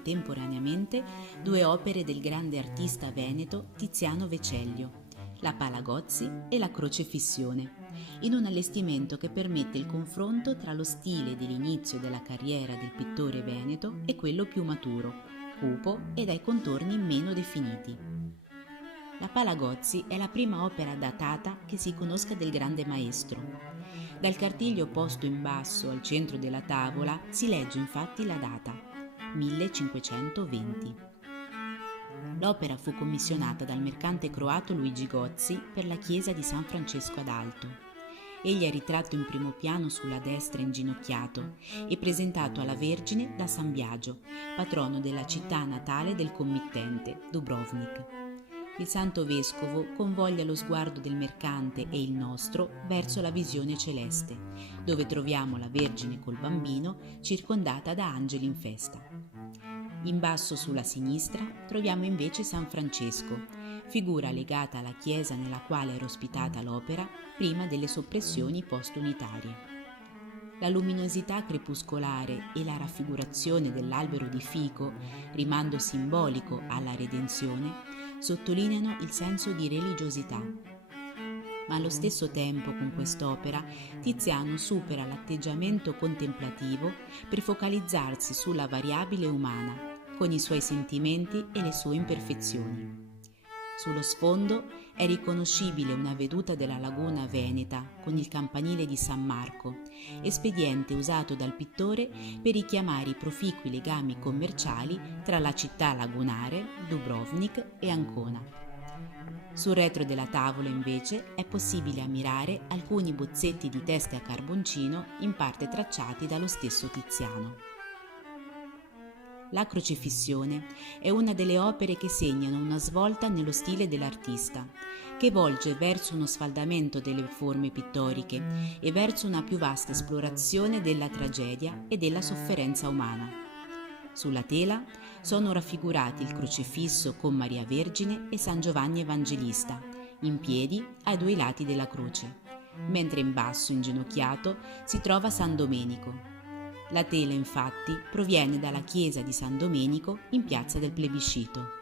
contemporaneamente due opere del grande artista veneto Tiziano Vecellio, la Palagozzi e la Crocefissione, in un allestimento che permette il confronto tra lo stile dell'inizio della carriera del pittore veneto e quello più maturo, cupo e dai contorni meno definiti. La Palagozzi è la prima opera datata che si conosca del grande maestro. Dal cartiglio posto in basso al centro della tavola si legge infatti la data, 1520. L'opera fu commissionata dal mercante croato Luigi Gozzi per la chiesa di San Francesco ad Alto. Egli è ritratto in primo piano sulla destra inginocchiato e presentato alla Vergine da San Biagio, patrono della città natale del committente, Dubrovnik. Il Santo Vescovo convoglia lo sguardo del mercante e il nostro verso la visione celeste, dove troviamo la Vergine col bambino circondata da angeli in festa. In basso sulla sinistra troviamo invece San Francesco, figura legata alla chiesa nella quale era ospitata l'opera prima delle soppressioni post-unitarie. La luminosità crepuscolare e la raffigurazione dell'albero di fico, rimando simbolico alla redenzione, sottolineano il senso di religiosità. Ma allo stesso tempo, con quest'opera, Tiziano supera l'atteggiamento contemplativo per focalizzarsi sulla variabile umana, con i suoi sentimenti e le sue imperfezioni. Sullo sfondo è riconoscibile una veduta della laguna veneta con il campanile di San Marco, espediente usato dal pittore per richiamare i proficui legami commerciali tra la città lagunare, Dubrovnik e Ancona. Sul retro della tavola invece è possibile ammirare alcuni bozzetti di teste a carboncino in parte tracciati dallo stesso Tiziano. La Crocefissione è una delle opere che segnano una svolta nello stile dell'artista, che volge verso uno sfaldamento delle forme pittoriche e verso una più vasta esplorazione della tragedia e della sofferenza umana. Sulla tela sono raffigurati il Crocefisso con Maria Vergine e San Giovanni Evangelista, in piedi ai due lati della croce, mentre in basso, inginocchiato, si trova San Domenico. La tela, infatti, proviene dalla chiesa di San Domenico in piazza del Plebiscito.